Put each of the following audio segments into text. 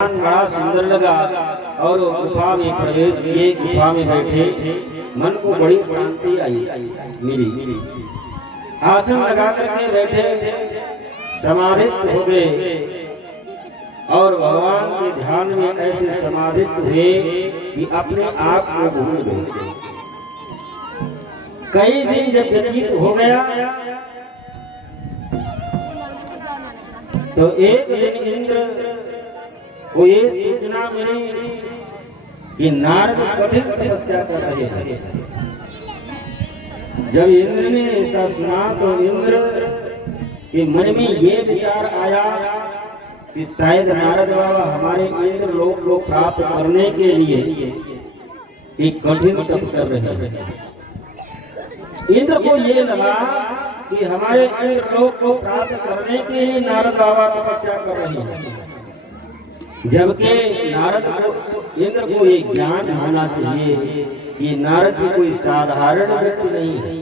बड़ा सुंदर लगा और गुफा में प्रवेश किए। गुफा में बैठे, मन को बड़ी शांति आई मिली। आसन लगा करके बैठे, समाधिस्थ हो गए और भगवान के ध्यान में ऐसे समाधिस्थ हुए कि अपने आप को भूल गए। कई दिन जब व्यतीत हो गया तो एक दिन इंद्र को ये सूचना मिली कि नारद कठिन तपस्या कर रहे हैं। जब इंद्र ने ऐसा सुना तो इंद्र के मन में ये विचार आया कि शायद नारद बाबा हमारे इंद्र लोक को प्राप्त करने के लिए एक कठिन तप कर रहे हैं। इंद्र को ये लगा कि हमारे इंद्र लोक को प्राप्त करने के लिए नारद बाबा तपस्या कर रहे हैं, जबकि नारद को इंद्र को एक ज्ञान होना चाहिए कि नारद जी कोई साधारण व्यक्ति नहीं है।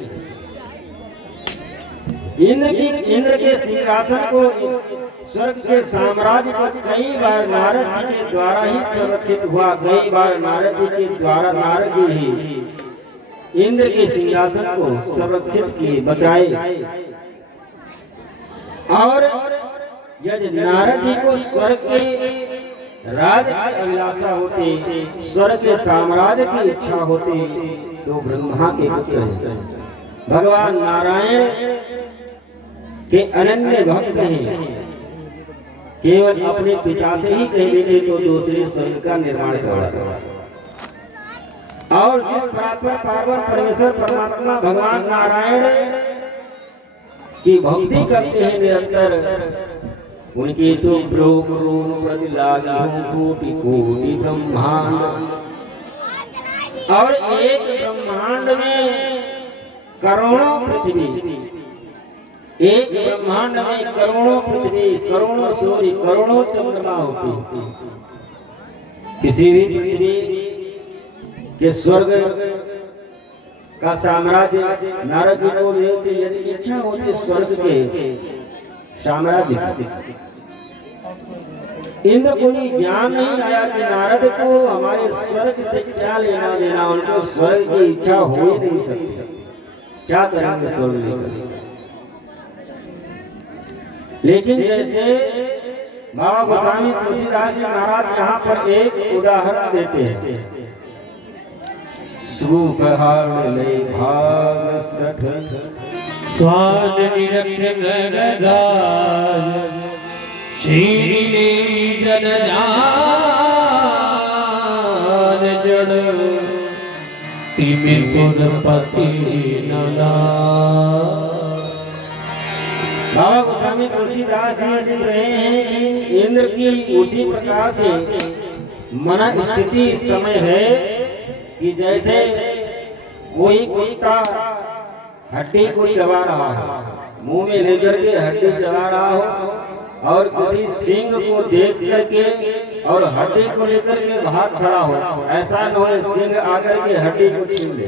इंद्र के सिंहासन को, स्वर्ग के साम्राज्य को कई बार नारद जी के द्वारा ही संरक्षित हुआ। कई बार नारद जी के द्वारा नारद जी ही इंद्र के सिंहासन को संरक्षित किए, बचाए। और यदि नारद जी को स्वर्ग के राज की अभिलाषा होती, स्वर्ग के साम्राज्य की इच्छा होती, तो ब्रह्मा के पुत्र भगवान नारायण के अनन्य भक्त हैं। केवल अपने पिता से ही कह देते तो दूसरे स्वर्ग का निर्माण करवा। और जिस परात्पर पावन परमेश्वर परमात्मा भगवान नारायण की भक्ति करते हैं निरंतर, उनके तो प्रति लागी कोटि कोटि ब्रह्मांड, और एक ब्रह्मांड में करोड़ों पृथ्वी, एक ब्रह्मांड में करोड़ों पृथ्वी, करोड़ों सूर्य, करोड़ों चंद्रमा होती। किसी भी पृथ्वी के स्वर्ग का साम्राज्य नारद जी को लेते, यदि इच्छा होती स्वर्ग के साम्राज्य, इंद्र को ये ज्ञान नहीं आया कि नारद को हमारे स्वर्ग से क्या लेना देना। उनको स्वर्ग की इच्छा हो ही नहीं सकती, क्या करेंगे स्वर्ग लेकर। लेकिन जैसे बाबा गोस्वामी तुलसीदास जी महाराज यहाँ पर एक उदाहरण देते हैं। सुख हार ले भाग सठ स्वाद निरख नरदार, श्री जन जान जड़ तिमिर सुरपति नदा। बाबा गोस्वामी तुलसीदास जी लिख रहे हैं कि इंद्र की उसी प्रकार से मन स्थिति इस समय है कि जैसे कोई कुत्ता हड्डी को चबा रहा हो, मुंह में लेकर के हड्डी चबा रहा हो, और किसी सिंह को देख करके और हड्डी को लेकर के भाग खड़ा हो। ऐसा न हो सिंह आकर के हड्डी को छीन ले।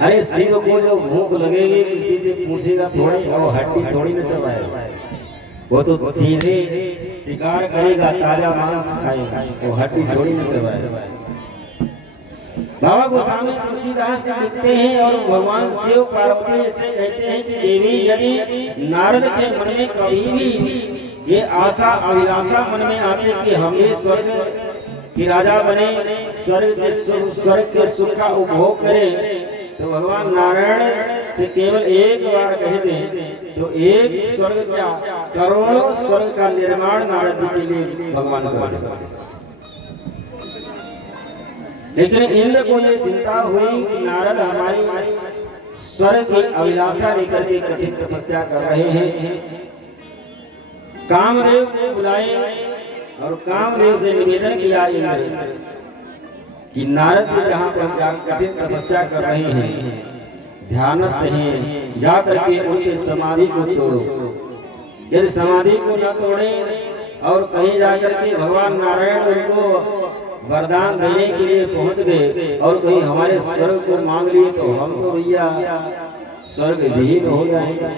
अरे सिंह को जो भूख लगेगी किसी से पूछेगा थोड़ी, वो हड्डी थोड़ी न चबाएगा, वो तो सीधे शिकार करेगा, ताजा मांस खाएगा, वो हड्डी थोड़ी न चबाएगा। बाबा गोस्वामी तुलसीदास जी लिखते हैं और भगवान शिव पार्वती से कहते हैं कि देवी, यदि नारद के मन में कभी भी ये आशा अभिलाषा मन में आते कि हम भी स्वर्ग के राजा बने, स्वर्ग के सुख का उपभोग करें, तो भगवान नारायण से केवल एक बार कह दें तो एक स्वर्ग क्या करोड़ों स्वर्ग का निर्माण नारद जी के लिए भगवान कर दें। लेकिन इंद्र को ये चिंता हुई कि नारद हमारी स्वर्ग की अभिलाषा लेकर के कठिन तपस्या कर रहे हैं। कामदेव को बुलाए और कामदेव से निवेदन किया इंद्र कि नारद जी जहाँ पर कठिन तपस्या कर रहे हैं, ध्यानस्थ हैं, जा करके उनके समाधि को तोड़ो। यदि समाधि को न तोड़े और कहीं जाकर के भगवान नारायण उनको वरदान देने के लिए पहुंच गए और कहीं हमारे स्वर्ग को मांग लिए, तो हम तो भैया स्वर्ग विहीन हो जाएंगे,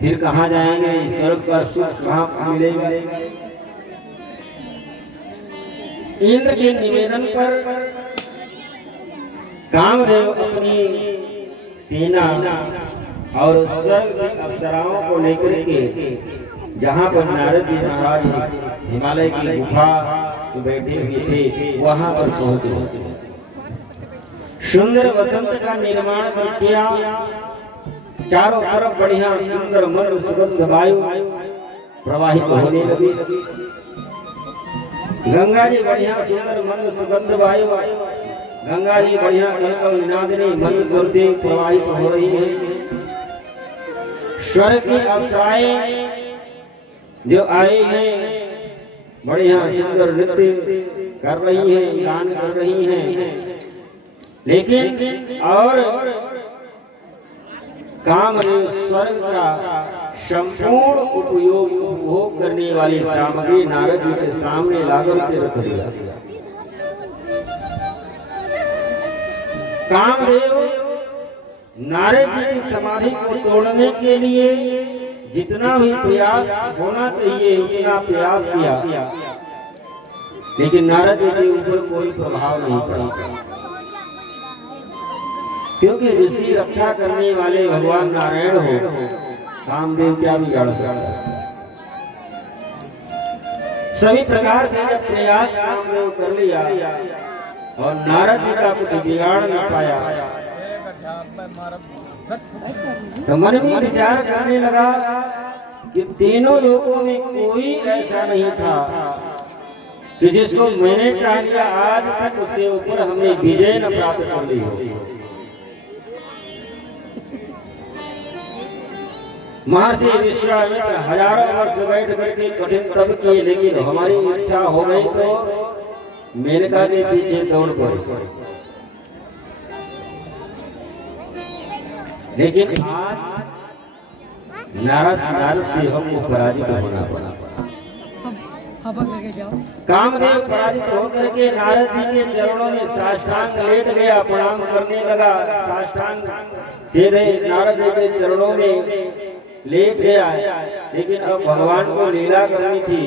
फिर कहाँ जाएंगे, स्वर्ग का सुख कहाँ मिलेगा। इंद्र के निवेदन पर कामदेव अपनी सेना और स्वर्ग की अप्सराओं को लेकर के जहाँ पर नारद जी महाराज हिमालय की गुफा में बैठे हुए थे वहां पर पहुंचे। सुंदर वसंत का निर्माण किया, चारों तरफ बढ़िया सुंदर मन सुगंध वायु प्रवाहित होने लगी। गंगा जी बढ़िया सुंदर मन सुगंध वायु, गंगा जी बढ़िया कलकल निनादिनी मन स्वर से प्रवाहित हो रही है। स्वर्ग की अप्सराएं जो आई हैं बढ़िया सुंदर नृत्य कर रही हैं, गान कर रही हैं, लेकिन और कामदेव स्वर्ग का संपूर्ण उपभोग करने वाली सामग्री नारद जी के सामने लाकर के रख दिया। कामदेव नारद जी की समाधि को तोड़ने के लिए जितना भी प्रयास होना चाहिए उतना प्रयास किया, लेकिन नारद जी के ऊपर कोई प्रभाव नहीं पड़ा, क्योंकि जिसकी रक्षा करने वाले भगवान नारायण हो, कामदेव क्या बिगाड़ सकता। सभी प्रकार से जब प्रयास कामदेव कर लिया और नारद जी का कुछ बिगाड़ न पाया, तो मन में विचार करने लगा कि तीनों लोगों में कोई ऐसा नहीं था कि जिसको मैंने चाह लिया आज तक उसके ऊपर हमें विजय न प्राप्त कर ली हो। महर्षि विश्वामित्र हजारों वर्ष बैठ करके कठिन तप किए, लेकिन हमारी इच्छा हो गई तो मेनका के पीछे दौड़ पड़े। लेकिन आज नारद से हमको पराजित होना पड़ा। कामदेव पराजित होकर के नारद जी के चरणों में साष्टांग लेट गया, प्रणाम करने लगा। साष्टांग सीधे नारद जी के चरणों में लेट गया, लेकिन अब भगवान को लीला करनी थी।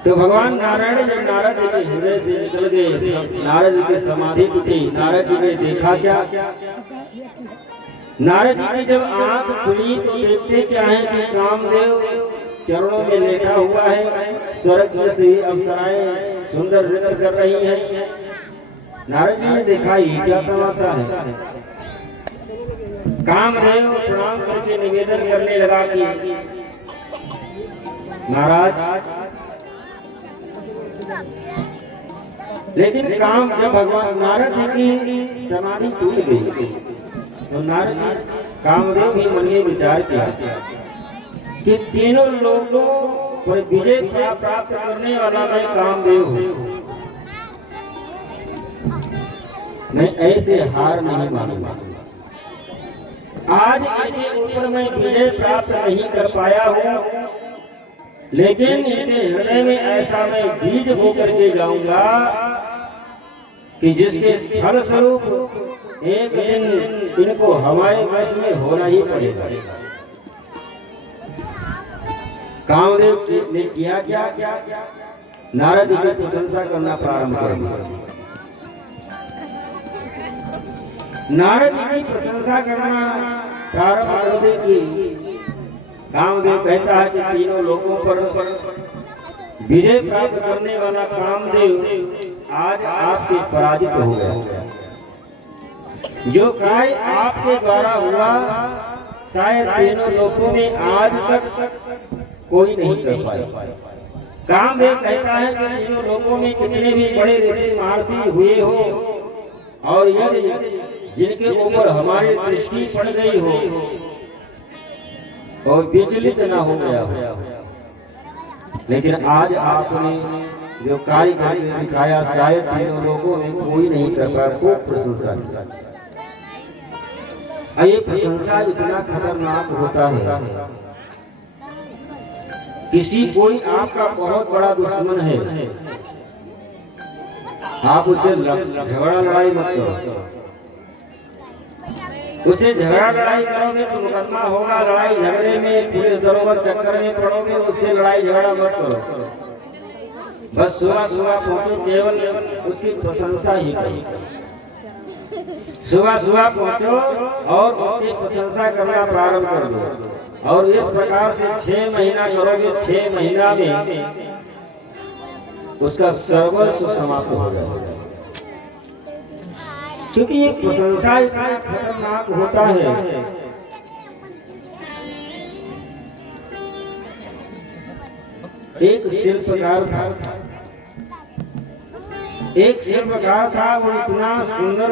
तो भगवान नारायण जब नारद जी के हृदय से निकल गए, नारद जी की समाधि टूटी। नारद जी ने देखा क्या? नारद जी की जब आंख खुली तो देखते क्या है कि कामदेव चरणों में लेटा हुआ है, स्वर्ग से अप्सराएं सुंदर नृत्य कर रही हैं। नारद जी ने देखा ये क्या तमाशा है। कामदेव प्रणाम करके निवेदन करने लगा कि महाराज, लेकिन काम जब भगवान नारद जी की समाधि टूट गई तो नारद जी कामदेव भी मन में विचार किया कि तीनों लोगों पर विजय प्राप्त करने वाला मैं कामदेव हूँ, मैं ऐसे हार नहीं मानूंगा। आज इनके ऊपर मैं विजय प्राप्त नहीं कर पाया हूँ, लेकिन इनके हृदय में ऐसा मैं बीज होकर के जाऊंगा कि जिसके फल स्वरूप एक दिन इनको हमारे वश में होना ही पड़ेगा। कामदेव ने किया क्या? नारद जी की प्रशंसा करना प्रारंभ कर दिया। नारद जी की प्रशंसा करना प्रारंभ कर दे कि कामदेव कहता है कि तीनों लोगों पर विजय प्राप्त करने वाला कामदेव आज आपसे पराजित हो गया। जो कार्य आपके द्वारा हुआ शायद तीनों लोगों में आज तक कोई नहीं कर पाया। कामदेव कहता है कि तीनों लोगों में कितने भी बड़े ऋषि महर्षि हुए हो और यदि जिनके ऊपर हमारी दृष्टि पड़ गई हो और विचलित न हो गया हो, लेकिन आज आपने जो कार्य करके दिखाया शायद तीनों लोगों में कोई नहीं कर पाया। खूब प्रशंसा की। ये प्रशंसा इतना खतरनाक होता है, किसी कोई आपका बहुत बड़ा दुश्मन है, आप उसे झगड़ा लड़ाई मत करो, उससे झगड़ा लड़ाई करोगे तो मुकदमा होगा, लड़ाई झगड़े में पुलिस दरोगा चक्कर में पड़ोगे, उससे लड़ाई झगड़ा मत करो। बस सुबह सुबह पहुंचो, केवल उसकी प्रशंसा ही करो। सुबह सुबह पहुंचो और उसकी प्रशंसा करना प्रारंभ कर दो। और इस प्रकार से 6 महीना करोगे, 6 महीना में उसका सर्वस्व समाप्त हो जाएगा। क्योंकि ये प्रशंसा इतना खतरनाक होता है। एक शिल्पकार था, वो इतना सुंदर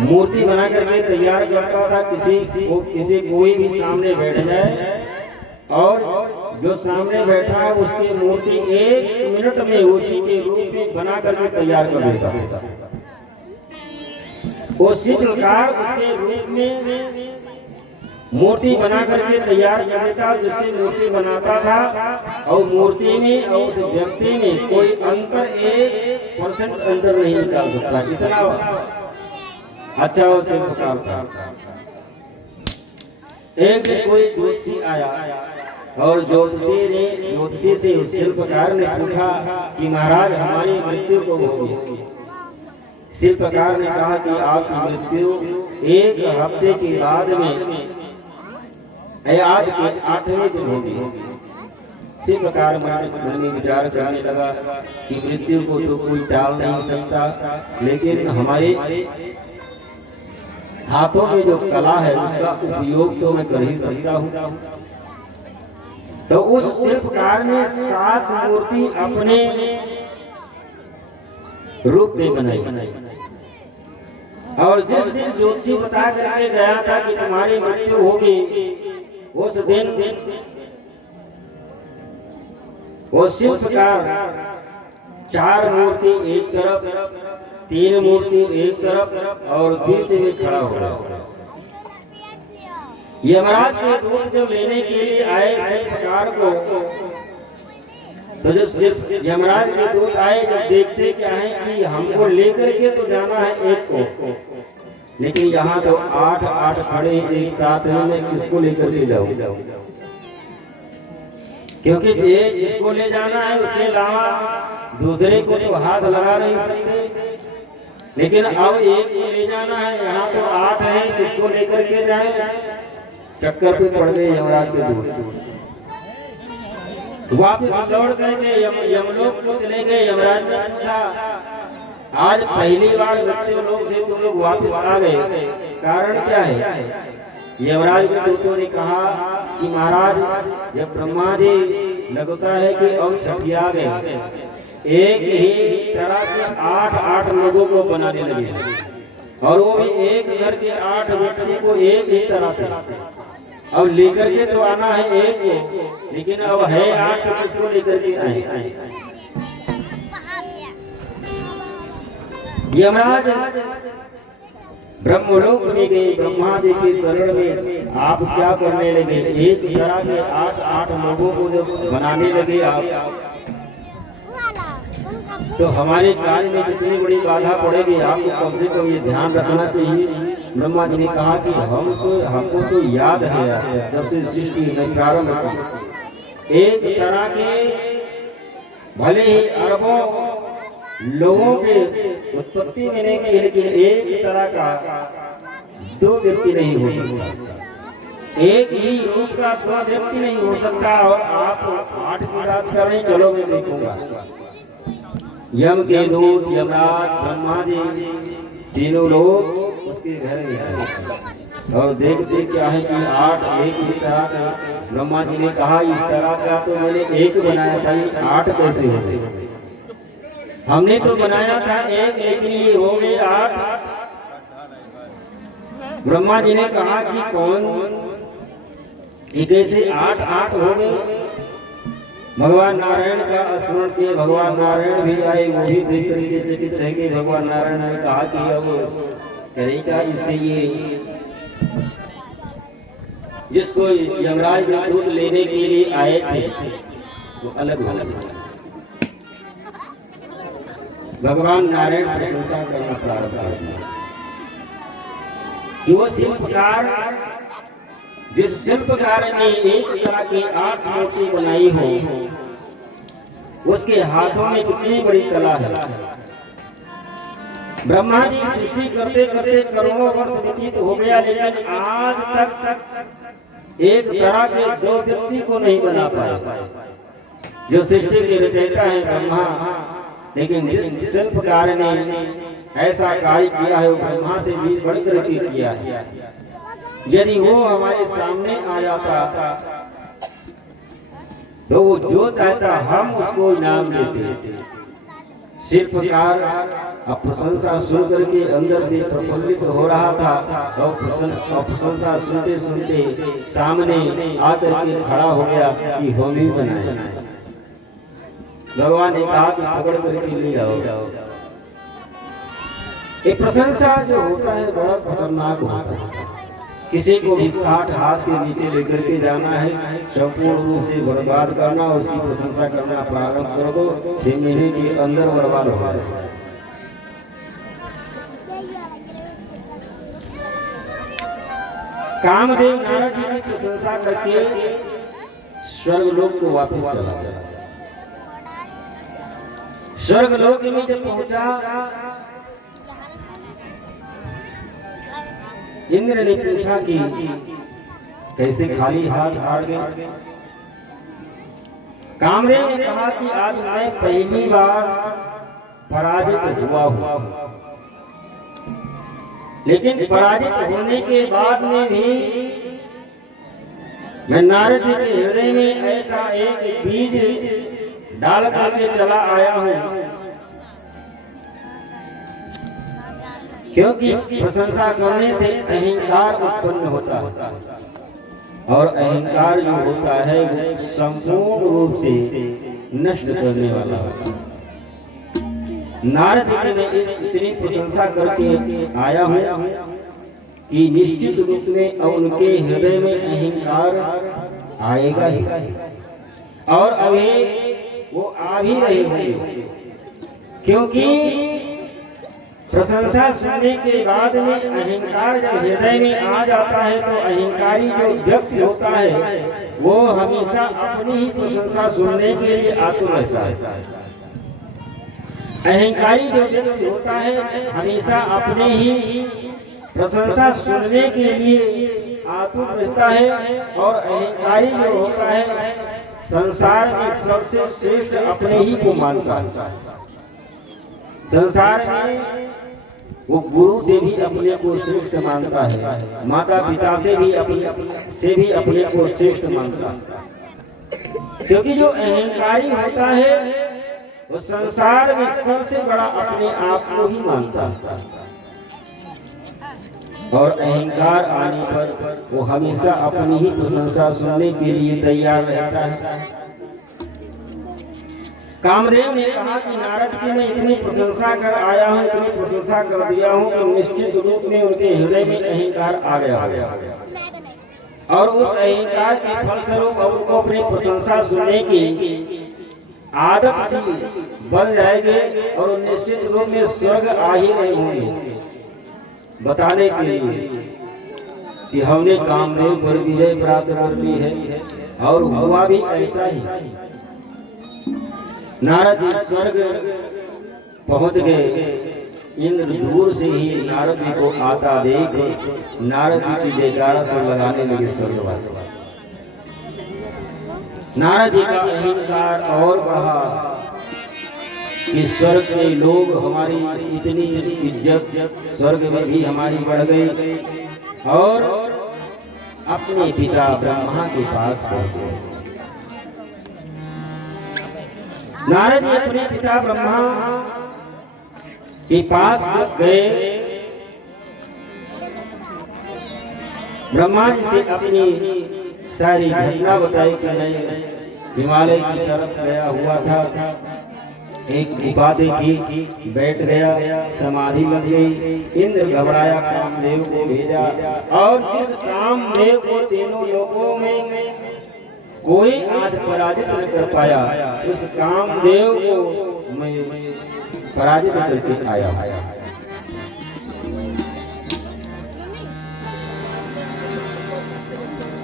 मूर्ति बना करके तैयार करता था, किसी कोई भी सामने बैठ जाए और जो सामने बैठा है उसकी मूर्ति 1 मिनट में उसी के रूप में बना करके तैयार कर देता था। वो शिल्पकार उसके रूप में मूर्ति बना करके तैयार कर देता, जिसकी मूर्ति बनाता था और मूर्ति में और उस व्यक्ति में कोई अंतर 1% अंतर नहीं निकाल सकता। कितना अच्छा वो शिल्पकार था। एक दिन कोई ज्योतिषी आया और ज्योतिषी से उस शिल्पकार ने पूछा कि महाराज हमारी मृत्यु को होगी। शिल्पकार ने कहा कि आपकी मृत्यु 1 हफ्ते के बाद में आज के 8वें दिन होगी। शिल्पकार मन में विचार करने लगा कि मृत्यु को तो कोई टाल नहीं सकता, लेकिन हमारे हाथों में जो कला है उसका उपयोग तो मैं कर ही सकता हूँ। तो उस शिल्पकार ने 7 मूर्ति अपने रूप में बनाई। और जिस दिन ज्योतिषी बता करके गया था कि तुम्हारी मृत्यु होगी, उस दिन वो शिल्पकार 4 मूर्ति एक तरफ, 3 मूर्ति एक तरफ और बीच में खड़ा हो गया। यमराज के दूत जब लेने के लिए आए शिल्पकार को, तो जब यमराज के दूत आए, जब देखते क्या है कि हमको लेकर के तो जाना है एक को, लेकिन यहाँ तो 8 खड़े एक साथ में, किसको लेकर के जाओ? क्योंकि ये जिसको ले जाना है उसके अलावा दूसरे को तो हाथ लगा नहीं सकते, लेकिन अब एक को ले जाना है, यहाँ तो 8 है, किसको लेकर के जाए? चक्कर पे पड़ गए यमराज के दूत। वापिस लौट करके यमलोक को चले गए। यमराज ने पूछा, आज पहली बार मृत्यु लोक से तुम लोग वापिस आ गए, कारण क्या है? यमराज के दूतों ने कहा कि महाराज, जब ब्रह्मा जी लगता है कि अब छठिया गए, एक ही तरह से 8 लोगों को बनाने लगे, और वो भी एक घर के 8 व्यक्ति को एक ही तरह से। अब लेकर के तो आना है एक को, लेकिन अब है 8 तो किसको लेकर के आए? यमराज ब्रह्मलोक में गए, ब्रह्मा जी के शरण में आप क्या करने लगे? एक तरह के 8 लोगों को जब बनाने लगे आप, तो हमारे कार्य में कितनी बड़ी बाधा पड़ेगी, आपको कम से कम ये ध्यान रखना चाहिए। ब्रह्मा जी ने कहा कि हमको तो याद है जब से सृष्टि प्रारंभ की, एक तरह के भले ही अरबों लोगों के उत्पत्ति मिलेगी, लेकिन एक तरह का 2 व्यक्ति नहीं हो सकता, एक ही रूप का 2 व्यक्ति नहीं हो सकता। और आप 8 की बात कर रहे, चलो मैं देखूंगा। यम के दूत, यमराज, ब्रह्मा जी, तीनों लोग उसके घर में आए और देखते क्या है कि 8 एक ही तरह का। ब्रह्मा जी ने कहा, इस तरह का तो मैंने एक बनाया था, 8 कैसे हो गए? हमने तो बनाया था एक, लेकिन ये हो गए 8। ब्रह्मा जी ने कहा कि कौन ये कैसे 8 हो गए? भगवान नारायण का स्मरण किए, भगवान नारायण भी आए, वो भी देख करके चकित रह गए। भगवान नारायण ने कहा कि अब करेगा इससे ये जिसको यमराज के दूत लेने के लिए आए थे वो अलग अलग। भगवान नारायण प्रशंसा करना प्रारंभ कर दिया। कि वो शिल्पकार, जिस शिल्पकार ने एक तरह की आठ मूर्ति बनाई हो, उसके हाथों में कितनी बड़ी कला है। ब्रह्मा जी सृष्टि करते करते करोड़ों वर्ष व्यतीत हो गया, लेकिन आज तक एक तरह के दो व्यक्ति को नहीं बना पाए। जो सृष्टि के रचयिता है ब्रह्मा, लेकिन जिस शिल्पकार ने ऐसा कार्य किया है वो ब्रह्मा से भी बढ़कर के किया है। यदि वो हमारे सामने आ जाता तो वो जो चाहता हम उसको इनाम देते। शिल्पकार अब प्रशंसा सुन करके अंदर से प्रफुल्लित हो रहा था और प्रशंसा सुनते सुनते सामने आकर के खड़ा हो गया कि हम ही बनाए। भगवान ने कहा कि पकड़ करके ले जाओ। एक प्रशंसा जो होता है बड़ा खतरनाक होता है। किसी को भी 60 हाथ के नीचे लेकर के जाना है, संपूर्ण रूप से बर्बाद करना और उसकी प्रशंसा करना प्रारंभ कर दो, 6 महीने के अंदर बर्बाद हो जाए। कामदेव नारद जी की प्रशंसा करके स्वर्गलोक को वापस चला गया। स्वर्गलोक में जब पहुंचा, इंद्र ने पूछा कि कैसे खाली हाथ हार गए। कामदेव ने कहा कि आज मैं पहली बार पराजित हुआ हूं, लेकिन पराजित होने के बाद में भी मैं नारद जी के हृदय में ऐसा एक बीज डाल करके चला आया हूं, क्योंकि प्रशंसा करने से अहंकार उत्पन्न होता है और अहंकार जो होता है वो संपूर्ण रूप से नष्ट करने वाला होता है। नारद जी ने इतनी प्रशंसा करके आया हूं कि निश्चित रूप में अब उनके हृदय में अहंकार आएगा ही, और अभी वो आ भी रहे होंगे, क्योंकि प्रशंसा सुनने के बाद में अहंकार जब हृदय में आ जाता है तो अहंकारी जो व्यक्ति होता है वो हमेशा अपनी ही प्रशंसा सुनने के लिए आतुर रहता है। अहंकारी जो व्यक्ति होता है हमेशा अपने ही प्रशंसा सुनने के लिए आतुर रहता है, और अहंकारी जो होता है संसार में सबसे श्रेष्ठ अपने ही को मानता है। संसार में वो गुरु से भी अपने को श्रेष्ठ मानता है, माता पिता से भी अपने को श्रेष्ठ मानता है, क्योंकि जो अहंकारी होता है वो संसार में सबसे बड़ा अपने आप को ही मानता है, और अहंकार आने पर वो हमेशा अपनी ही प्रशंसा सुनने के लिए तैयार रहता है। कामदेव ने कहा कि नारद जी मैं इतनी प्रशंसा कर आया हूँ, इतनी प्रशंसा कर दिया हूँ कि निश्चित रूप में उनके हृदय में अहंकार आ गया, और उस अहंकार के फलस्वरूप उनको अपनी प्रशंसा सुनने की आदत सी बन जाएगी, और निश्चित रूप में स्वर्ग आ ही रहे होंगे बताने के लिए कि हमने कामदेव पर विजय प्राप्त कर ली है, और हुआ भी ऐसा ही। नारद जी स्वर्ग पहुंच गए। इंद्र दूर से ही नारद जी को आता देख नारद जी की जयकारा से लगाने लगे स्वर्गवासी। नारद जी का अहंकार और बढ़ा कि स्वर्ग के लोग हमारी इतनी इज्जत स्वर्ग में भी हमारी बढ़ गई, और अपने पिता ब्रह्मा के पास पहुंचे। नारद जी अपने पिता ब्रह्मा के पास गए। ब्रह्मा जी से अपनी सारी घटना बताई कि मैं हिमालय की तरफ गया हुआ था, एक गुफा देखी, बैठ गया, समाधि लग गई। इंद्र घबराया, कामदेव को भेजा, और जिस कामदेव को तीनों लोगों में कोई आज पराजित न कर पाया, उस कामदेव को मैं पराजित करके आया।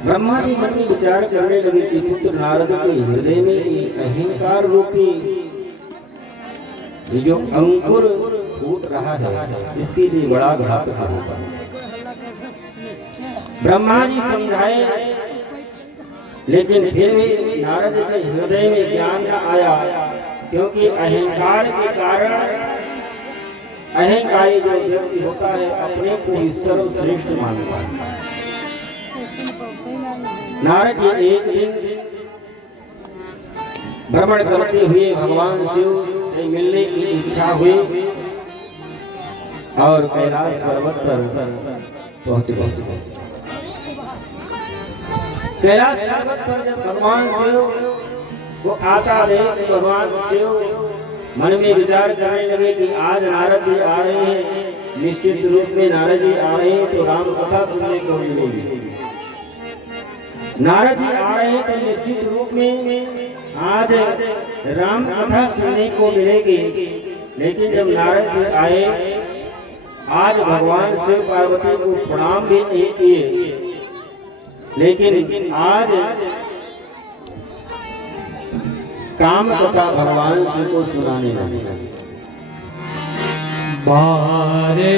ब्रह्मा जी मन में विचार करने लगे कि पुत्र नारद के हृदय में ये अहंकार रूपी ये जो अंकुर फूट रहा है इसके लिए बड़ा घातक होगा। ब्रह्मा जी समझाए लेकिन फिर भी नारद के हृदय में ज्ञान न आया, क्योंकि अहंकार के कारण अहंकारी जो व्यक्ति होता है अपने को ही सर्वश्रेष्ठ मानता है। नारद जी एक दिन भ्रमण करते हुए भगवान शिव से मिलने की इच्छा हुई और कैलाश पर्वत पर पहुंच गए। कैलाश पर्वत पर जब भगवान शिव को आता देख भगवान शिव मन में विचार करने लगे कि आज नारद जी आ रहे हैं, निश्चित रूप में नारद जी आ रहे हैं तो राम कथा सुनने को मिलेगी। नारद जी आ रहे हैं तो निश्चित रूप में आज राम कथा सुनने को मिलेगी। लेकिन जब नारद जी आए, आज भगवान शिव पार्वती को प्रणाम भी नहीं किए, लेकिन आज काम कथा भगवान शिव को सुनाने लगे। मारे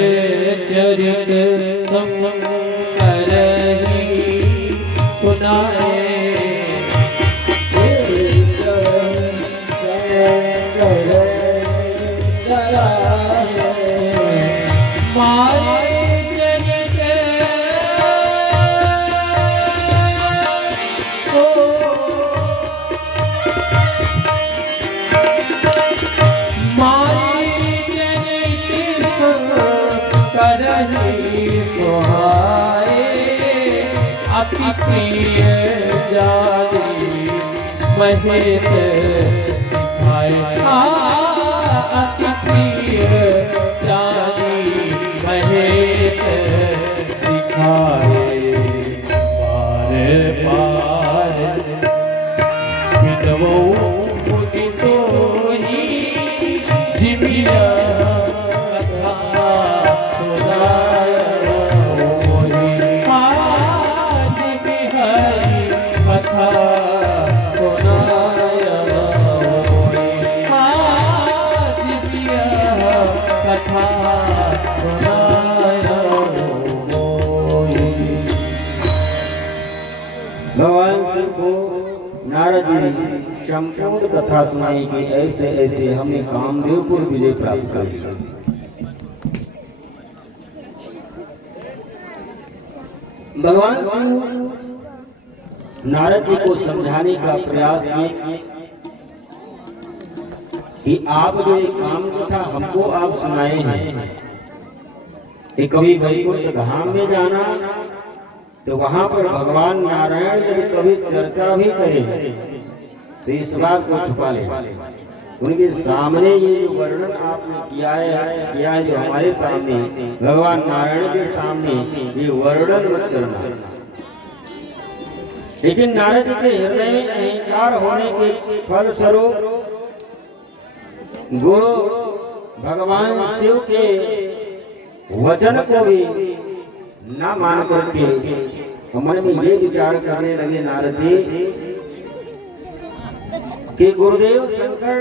चरित करही सुनाए, प्रिय जानी महेश सिखाए, अति प्रिय जानी महेश सिखाए। पार पार विदवो मुदितो ही जिमिया कथा सुनाय मोहि। आज बिहारी कथा सुनाय मोहि। आज बिहारी कथा सुनाय मोहि। भगवान शिव को नारद जी संपूर्ण कथा सुनाई कि ऐसे ऐसे हमने कामदेव को विजय प्राप्त कर लिया। भगवान शिव नारद जी को समझाने का प्रयास किए कि आप जो एक काम कथा हमको आप सुनाए हैं कि कभी वैकुंठ धाम में जाना तो वहां पर भगवान नारायण जब कभी चर्चा भी करें तो इस बात को छुपा ले। उनके सामने ये जो वर्णन आपने किया है जो हमारे सामने भगवान नारायण के सामने ये वर्णन मत करना। लेकिन नारद जी के हृदय में अहंकार होने के फलस्वरूप गुरु भगवान शिव के वचन को भी ना मान करके मन में ये विचार करने लगे नारद जी कि गुरुदेव शंकर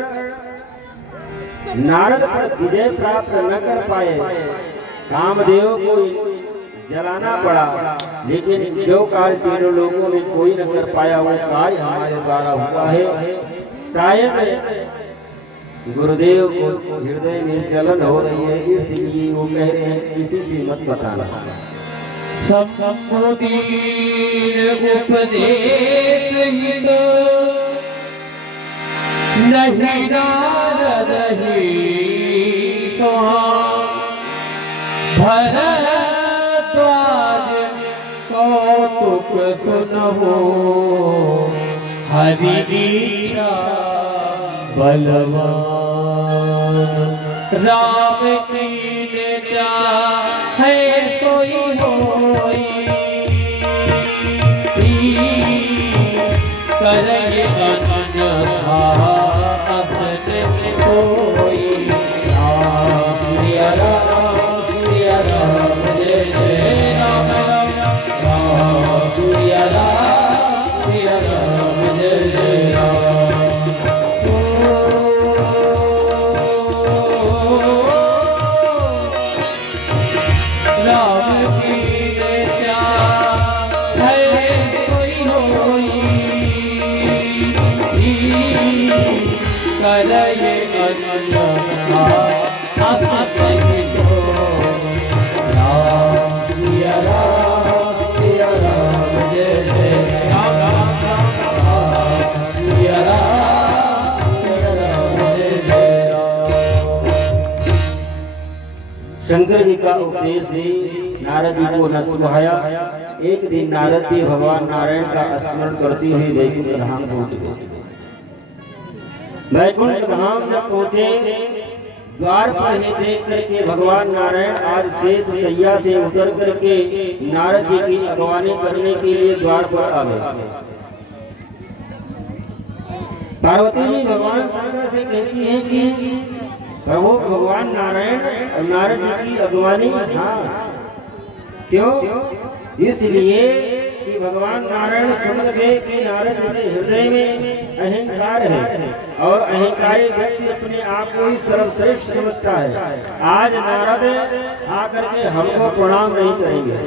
नारद पर विजय प्राप्त न कर पाए, कामदेव को जलाना पड़ा, लेकिन जो कार्य तीनों लोगों में कोई न कर पाया वो कार्य हमारे द्वारा हुआ है। शायद गुरुदेव को हृदय में जलन हो रही है, इसलिए वो कह रहे हैं किसी से मत बताना। समुदीर उपदेश हित नहीं नारद ही भरद्वाज कौतुक सुनहो, हरि इच्छा बलवान। राम कीन चाहे सोई होई, करे अन्यथा असन कोई। राम सिया राम जय जय राम राम, राम सिया राम करये अन्यथा असत कोई। राम सिया राम जय जय राम राम सिया राम जय जय राम। शंकर जी का उपदेश भी नारद जी को न सुहाया। एक दिन नारद जी भगवान नारायण का स्मरण करते हुए वैकुंठ धाम पहुंच गए। वैकुंठ धाम जब पहुंचे, द्वार पर ही देख करके भगवान नारायण आज शेष सैया से उतर करके नारद जी की अगवानी करने के लिए द्वार पर आ गए। पार्वती जी भगवान शंकर से कहती हैं कि प्रभु भगवान नारायण नारद जी की अगवानी। हाँ, क्यों? इसलिए कि भगवान नारायण समझ गए कि नारद जी के हृदय में अहंकार है और अहंकारी व्यक्ति अपने आप को ही सर्वश्रेष्ठ समझता है। आज नारद आकर के हमको प्रणाम नहीं करेंगे।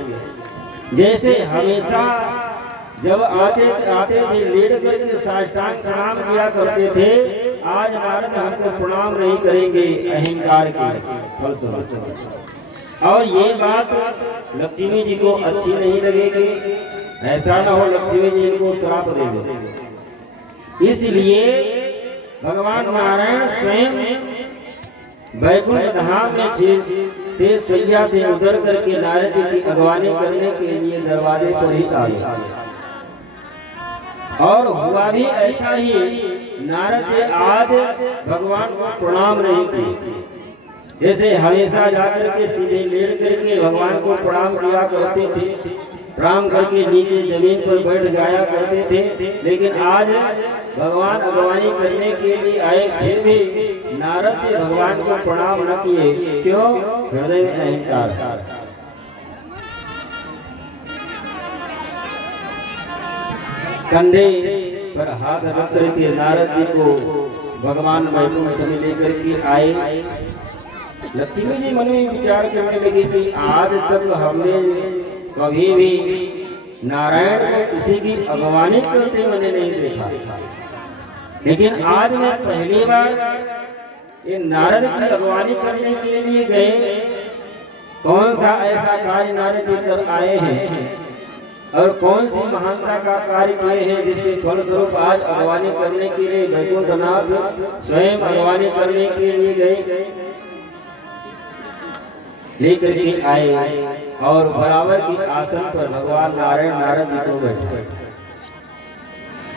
जैसे हमेशा जब आते थे लेट करके साष्टांग प्रणाम किया करते थे, आज नारद हमको प्रणाम नहीं करेंगे अहंकार के फलस्वरूप। और ये बात लक्ष्मी जी को अच्छी नहीं लगेगी। ऐसा न हो लक्ष्मी जी इनको श्राप दे दे। इसलिए भगवान नारायण स्वयं वैकुंठ धाम में से सैया से उतर करके नारद जी की अगवानी करने के लिए दरवाजे पर ही आ गए। और हुआ भी ऐसा ही, नारद जी आज भगवान को प्रणाम नहीं किए। जैसे हमेशा जाकर के सीधे लेट करके भगवान को प्रणाम किया करते थे, प्रणाम करके नीचे जमीन पर बैठ जाया करते थे, लेकिन आज भगवान अगवानी करने के लिए आए फिर भी नारद जी भगवान को प्रणाम न किए। क्यों? हृदय में अहंकार। कंधे पर हाथ रख करके नारद जी को भगवान वैकुंठ में लेकर के आए। लक्ष्मी जी मन में विचार करने लगी कि आज तक हमने कभी भी नारायण को किसी की अगवानी करते मैंने नहीं देखा, लेकिन आज मैं पहली बार ये नारद की अगवानी करने के लिए गए। कौन सा ऐसा कार्य नारद जी कर आए हैं और कौन सी महानता का कार्य किए हैं जिसके फलस्वरूप आज अगवानी करने के लिए वैकुंठनाथ स्वयं अगवानी करने के लिए गए, लेकर के आए। और बराबर की आसन पर भगवान नारायण नारद जी को बैठे।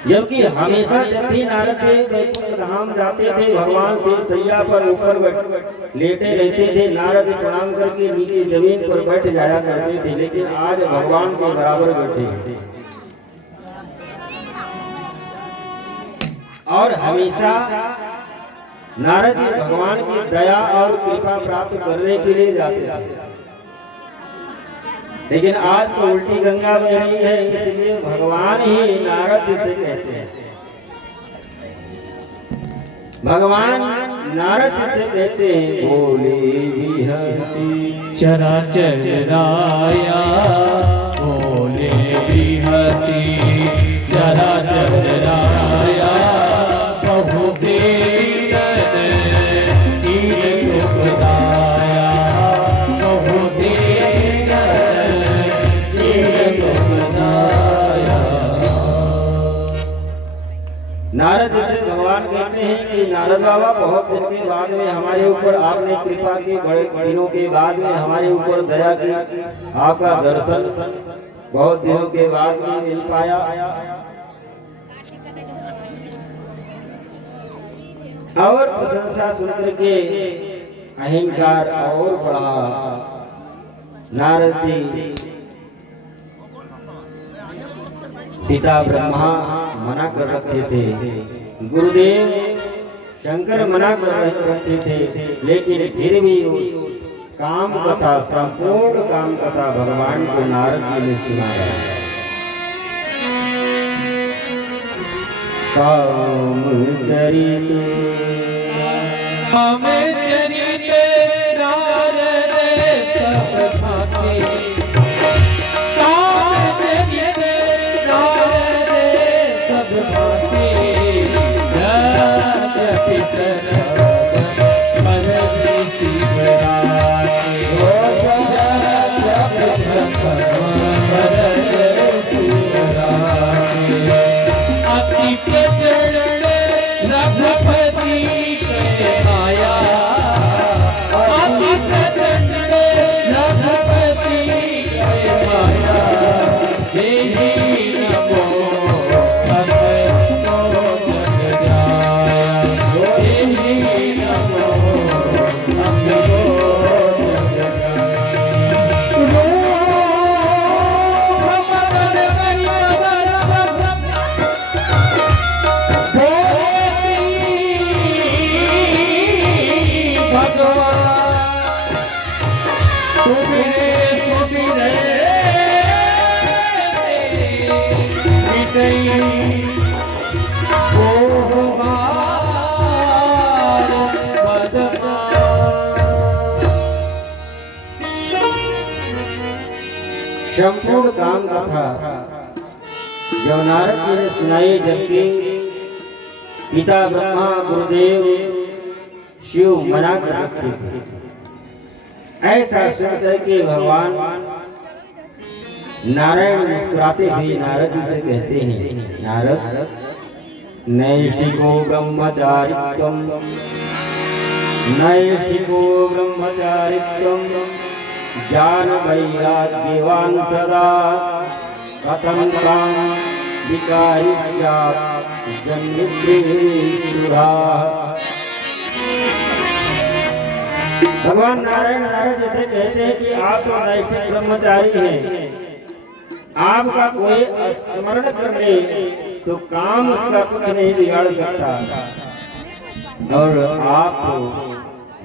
जबकि हमेशा जब भी नारद जी वैकुंठ धाम जाते थे, भगवान से सैया पर ऊपर लेटे रहते थे। नारद जी प्रणाम करके नीचे जमीन पर बैठ जाया करते थे, लेकिन आज भगवान के बराबर बैठे। और हमेशा नारद जी भगवान की दया और कृपा प्राप्त करने के लिए जाते थे, लेकिन आज तो उल्टी गंगा बह रही है, इसलिए भगवान ही नारद जी से कहते हैं। भगवान नारद जी से कहते हैं, बोले बिहसी चराचर राया, बोले बिहसी चराचर राया, प्रभु नारद जी से भगवान कहते हैं कि नारद बाबा, बहुत दिन के बाद में हमारे ऊपर आपने कृपा की, बड़े दिनों के बाद में हमारे ऊपर दया की, आपका दर्शन बहुत दिनों के बाद में मिल पाया। और प्रशंसा सुनकर के अहंकार और बढ़ा। नारद जी पिता ब्रह्मा मना कर रखे थे, गुरुदेव शंकर मना कर रखे थे, लेकिन फिर भी उस काम कथा, संपूर्ण काम कथा भगवान को नारद जी ने सुनाया। काम चरित नारद सब भाते, सब भाते, संपूर्ण काम कथा जब नारद जी ने सुनाई, जबकि पिता ब्रह्मा गुरुदेव शिव मना कर रखते थे। ऐसा सुनकर के भगवान नारायण मुस्कुराते हुए नारद जी से कहते हैं, नारद नैष्ठिको ब्रह्मचारित्वं नैष्ठिको ब्रह्मचारित्वं जान वैराग्यवान् सदा कथं तां विकारिष्यात् जन्मगृहेषुधा। भगवान नारायण नारद जैसे कहते हैं कि आप तो नैष्ठिक ब्रह्मचारी हैं, आपका कोई स्मरण कर ले तो काम उसका कुछ नहीं बिगाड़ सकता, और आप तो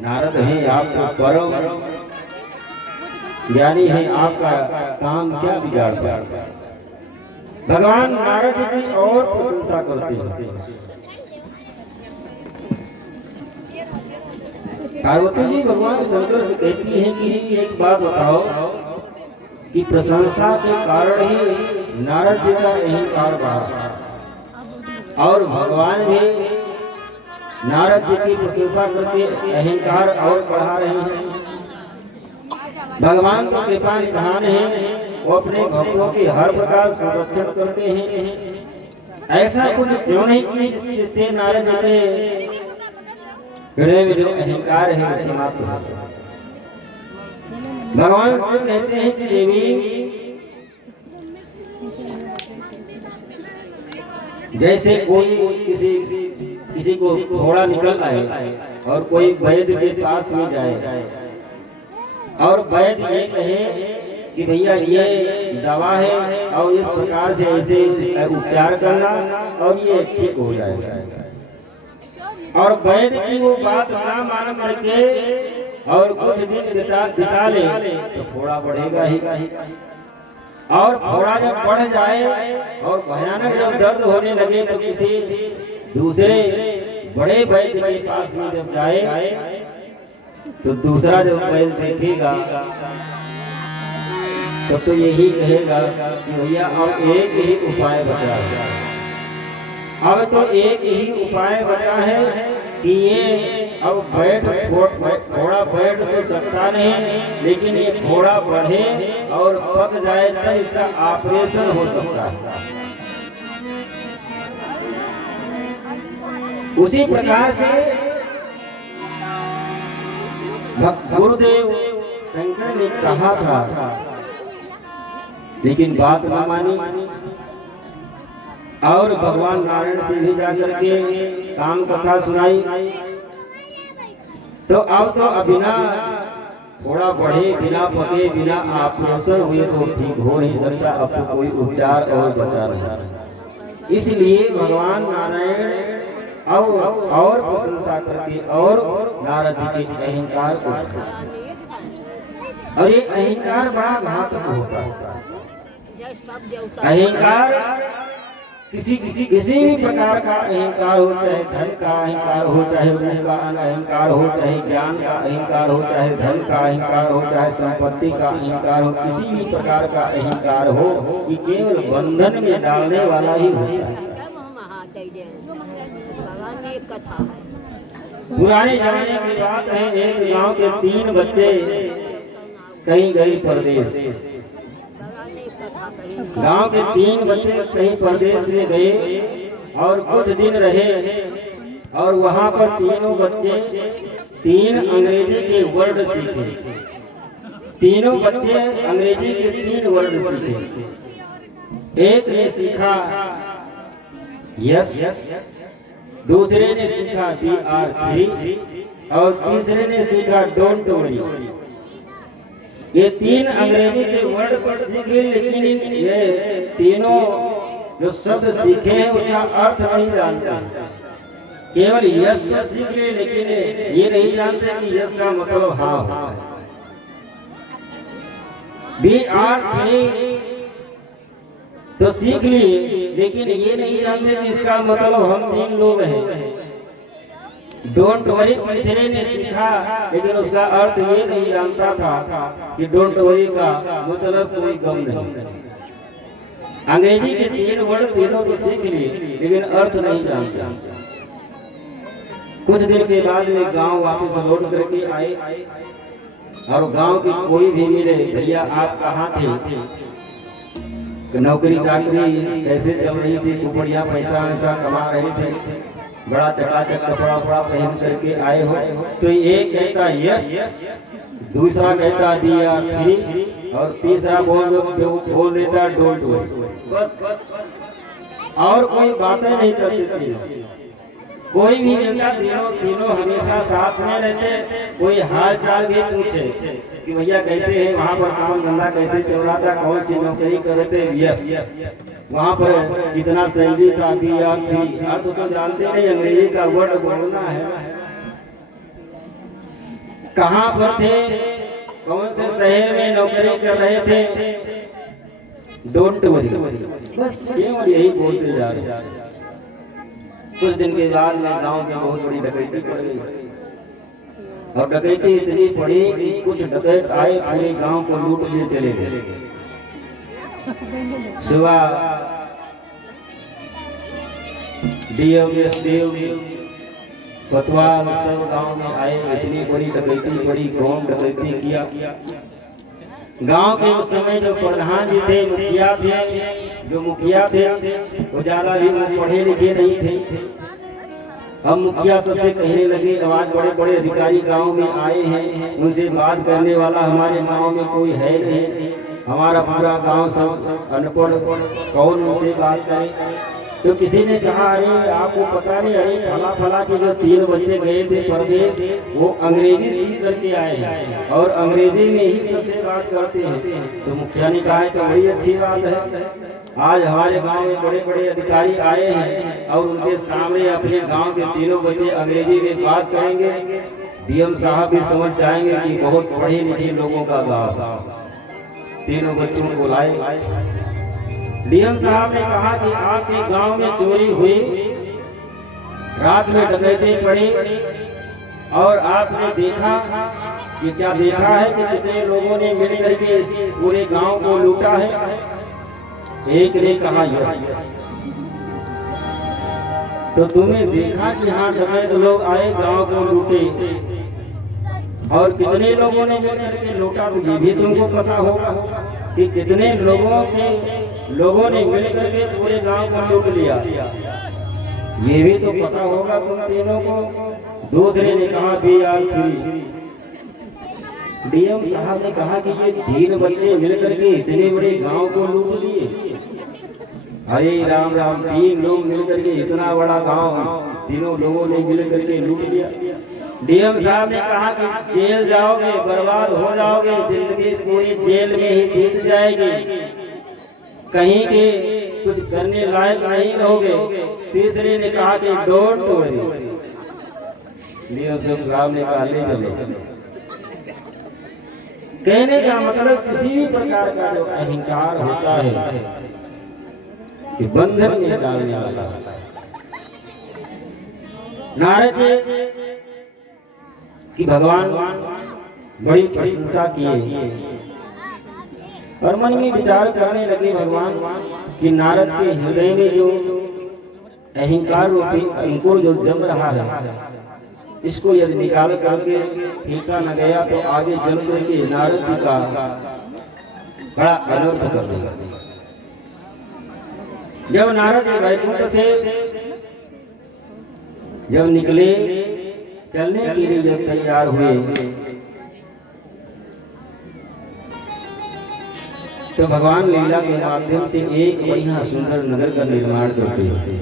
नारद हैं, आप तो परम ज्ञानी हैं, आपका काम क्या बिगाड़ सकता। भगवान नारद की और प्रशंसा करते हैं। पार्वती जी भगवान शंकर से कहती हैं कि एक बात बताओ कि प्रशंसा के कारण ही नारद जी का अहंकार बढ़ा, और भगवान भी नारद जी की प्रशंसा करके अहंकार और बढ़ा रहे हैं। भगवान का कृपा निधान है, वो अपने भक्तों की हर प्रकार संरक्षण करते हैं। ऐसा कुछ क्यों नहीं कि जिससे नारद जी के हृदय में जो अहंकार है वो समाप्त हो। भगवान से कहते हैं कि देवी, जैसे कोई किसी को घोड़ा निकल आए और कोई वैद्य के पास में जाए और वैद्य ये कहे कि भैया ये दवा है और इस प्रकार से ऐसे उपचार करना और ये ठीक हो जाएगा, और वैद्य की वो बात ना मान करके और कुछ दिन बिता ले तो फोड़ा बढ़ेगा ही, और फोड़ा जब बढ़ जाए और भयानक जब दर्द होने लगे तो किसी दूसरे बड़े वैद्य के पास में जब जाए तो दूसरा जब वैद्य देखेगा तो यही कहेगा कि भैया अब एक ही उपाय बचा है, अब तो एक ही उपाय बचा है कि ये अब थोड़ा बैठ तो सकता नहीं, लेकिन ये थोड़ा बढ़े और पक जाए तो इसका ऑपरेशन हो सकता है। उसी प्रकार से गुरुदेव शंकर ने कहा था, लेकिन बात न मानी, और भगवान नारायण से भी जाकर के काम कथा सुनाई। तो अब तो बिना थोड़ा बढ़े, बिना पके, बिना ऑपरेशन हुए तो ठीक हो नहीं सकता, अब तो कोई उपचार और बचा नहीं। इसलिए भगवान नारायण और प्रशंसा करके और नारद जी के अहंकार को, और ये अहंकार बड़ा घातक होता है। अहंकार किसी भी प्रकार का अहंकार हो, चाहे धन का अहंकार हो, चाहे रूप का अहंकार हो, चाहे ज्ञान का अहंकार हो, चाहे धन का अहंकार हो, चाहे संपत्ति का अहंकार हो, किसी भी प्रकार का अहंकार हो, ये केवल बंधन में डालने वाला ही होता है। पुराने जमाने की बात है, एक गांव के 3 बच्चे कहीं गए परदेश। गांव के 3 बच्चे कहीं परदेश में गए और कुछ दिन रहे, और वहां पर तीनों बच्चे 3 अंग्रेजी के वर्ड सीखे। तीनों बच्चे अंग्रेजी के 3 वर्ड सीखे। एक ने सीखा यस, दूसरे ने सीखा BR3 और तीसरे ने सीखा डोंट वरी। ये 3 अंग्रेजी के वर्ड पर सीखे, लेकिन ये तीनों जो शब्द सीखे हैं उसका अर्थ नहीं जानते। केवल यश का सीख ले, लेकिन ये नहीं जानते कि यश का मतलब हाँ है। भी आर तो सीख लिए, लेकिन ये नहीं जानते कि इसका मतलब हम 3 लोग हैं। डोंट वरी तीसरे ने सीखा, लेकिन उसका अर्थ ये नहीं जानता था कि डोंट वरी का मतलब कोई गम नहीं। अंग्रेजी के 3 वर्ड तीनों को सीख लिए, लेकिन अर्थ नहीं जानते। कुछ दिन के बाद में गांव वापस लौट करके आए और गांव की कोई भी मिले, भैया आप कहाँ थे, नौकरी चाकरी कैसे चल रही थी, खूब बढ़िया पैसा वैसा कमा रहे थे, बड़ा चकाचक कपड़ा वपड़ा पहन करके आए हो। तो एक कहता यस, दूसरा कहता बी आर फ्री, और तीसरा बोल देता डोंट वरी। बस और कोई बातें नहीं करते थे। कोई भी मिलता, तीनों हमेशा साथ में रहते। कोई हाल चाल भी पूछे कि भैया कैसे हैं, वहाँ पर काम धंधा कैसे चल रहा था, कौन सी नौकरी कर रहे थे, यस, वहाँ पर कितना सैलरी था, बी आर फ्री। आप तो जानते नहीं अंग्रेजी का वर्ड बोलना है। कहाँ पर थे, कौन से शहर में नौकरी कर रहे थे, डोंट वरी। बस केवल यही बोलते जा रहे। कुछ दिन के बाद में गांव में बहुत बड़ी डकैती पड़ गई, और डकैती इतनी पड़ी कि कुछ डकैत आए, पूरे गांव को लूट लिए चले गए। सुबह डीएम पतवार सब गांव में आए, इतनी बड़ी डकैती पड़ी, कौन डकैती किया। गांव के उस समय जो प्रधान जी थे, मुखिया थे, वो ज्यादा भी पढ़े लिखे नहीं थे। हम मुखिया सबसे कहने लगे, आवाज बड़े बड़े अधिकारी गांव में आए हैं, उनसे बात करने वाला हमारे गांव में कोई है नहीं, हमारा पूरा गांव सब अनपढ़, कौन उनसे बात करे। तो किसी ने कहा, अरे आपको पता नहीं, अरे फला फला के जो 3 बच्चे गए थे परदेश, वो अंग्रेजी सीख करके आए हैं और अंग्रेजी में ही सबसे बात करते हैं। तो मुखिया ने कहा तो बड़ी अच्छी बात है, आज हमारे गांव में बड़े बड़े अधिकारी आए हैं और उनके सामने अपने गांव के 3 बच्चे अंग्रेजी में बात करेंगे। डीएम साहब भी समझ जाएंगे कि बहुत पढ़े लिखे लोगों का गांव। 3 बच्चों को लाए। डीएम साहब ने कहा कि आपके गांव में चोरी हुई, रात में डकैती पड़ी, और आपने देखा कि क्या देखा है कि कितने लोगों ने मिल करके इस पूरे गांव को लूटा है। एक ने कहा यस। तो तुमने देखा कि हाँ डकैत लोग आए, गांव को लूटे, और कितने लोगों ने मिल करके लूटा, तो ये भी तुमको पता होगा कि कितने लोगों ने मिल करके पूरे गांव को लूट लिया, ये भी तो पता होगा तुम तीनों को। दूसरे ने कहा बी आर फ्री। डीएम साहब ने कहा कि ये 3 बच्चे मिल करके इतने बड़े गांव को लूट लिए। अरे राम राम, 3 लोग मिल करके इतना बड़ा गांव, तीनों लोगों ने मिल करके लूट लिया। डीएम साहब ने कहा कि जेल जाओगे, बर्बाद हो जाओगे, जिंदगी पूरी जेल में ही बीत जाएगी, कहीं के कुछ करने लायक नहीं रहोगे। तीसरे ने कहा कि डोंट वरी। डीएम साहब ने कहा ले चलो। कहने का मतलब किसी भी प्रकार का जो अहंकार होता है कि बंधन में डालने वाला होता है। नारद कि भगवान बड़ी प्रशंसा किए और मन में विचार करने लगे भगवान कि नारद के हृदय में जो अहंकार रूपी अंकुर जो जम रहा है, इसको यदि निकाल करके फेंका न गया तो आगे जल करके नारद जी का बड़ा अनर्थ कर देगा। जब नारद वैकुंठ से जब निकले, चलने के लिए जब तैयार हुए, तो भगवान लीला के माध्यम से एक बढ़िया सुंदर नगर का निर्माण करते हैं।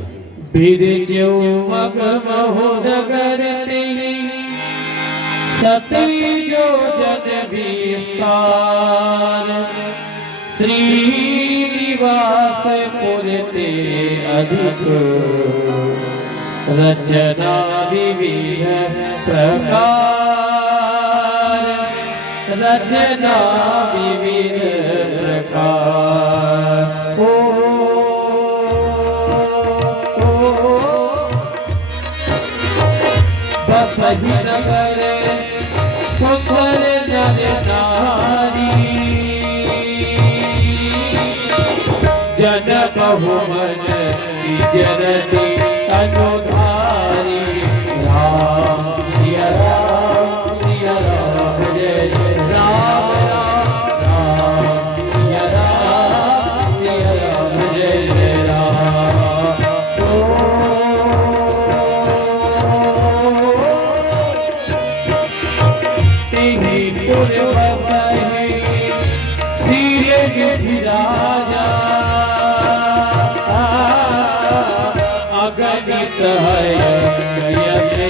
बिरजो मग महोदगर सती जो जन विस्तार, श्री निवास पुरते अधिक रचना विविध प्रकार रचना विविध प्रकार बसहि नगर सुंदर नर नारी जन बहुमन जनती अनुधारी राम सिया राम जय जय राम राम राम सिया राम जय जय राम तेहि पुर बसहि सिर राजा अगणित है जयते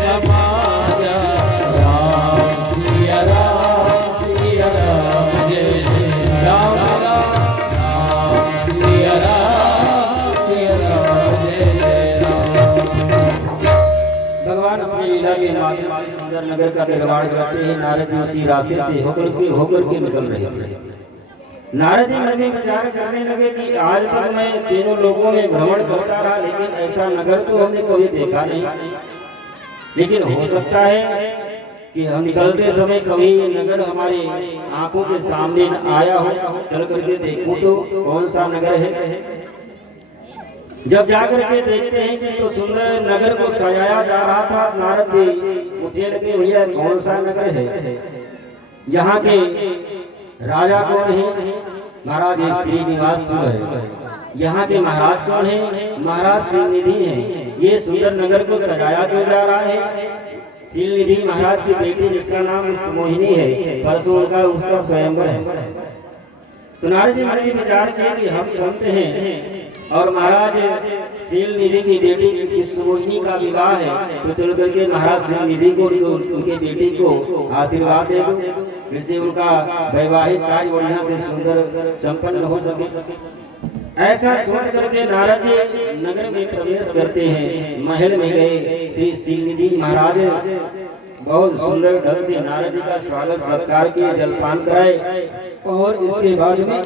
समाजा राम सिया राम जय जय राम राम सिया राम जय जय राम। भगवान अपनी लीला के माध्यम से सुंदर नगर का निर्माण करते हैं। नारद जी उसी रास्ते से होकर के निकल रहे हैं। नारद जी मन में विचार करने लगे कि आज तक मैं तीनों लोगों में भ्रमण करता रहा, लेकिन ऐसा नगर तो हमने कभी देखा नहीं। लेकिन हो सकता है कि हम निकलते समय कभी नगर हमारी आंखों के सामने न आया हो, चल करके देखूं तो कौन सा नगर है। जब जाकर के देखते हैं कि तो सुंदर नगर को सजाया जा रहा था, नारद जी पूछने लगे भैया कौन सा नगर है, यहाँ के राजा कौन है। महाराज श्रीनिवास है। यहाँ के महाराज कौन है, महाराज श्रीनिधि हैं। ये सुंदर नगर को सजाया क्यों जा रहा है। श्रीनिधि महाराज की बेटी जिसका नाम मोहिनी है, परसों उनका उसका स्वयंवर है। तो नारद जी मन में विचार किया कि हम संत हैं और महाराज श्रीनिधि की बेटी इस मोहिनी का विवाह है, तो चल करके महाराज श्रीनिधि को उनके बेटी को आशीर्वाद दे दो, जिससे उनका वैवाहिक कार्य बढ़िया से सुंदर संपन्न हो सके। ऐसा सोच करके नारद जी नगर में प्रवेश करते हैं। महल में गए, श्री श्रीनिधि महाराज बहुत सुंदर ढंग से नारद जी का स्वागत सत्कार किए, जलपान कराए और इसके बाद में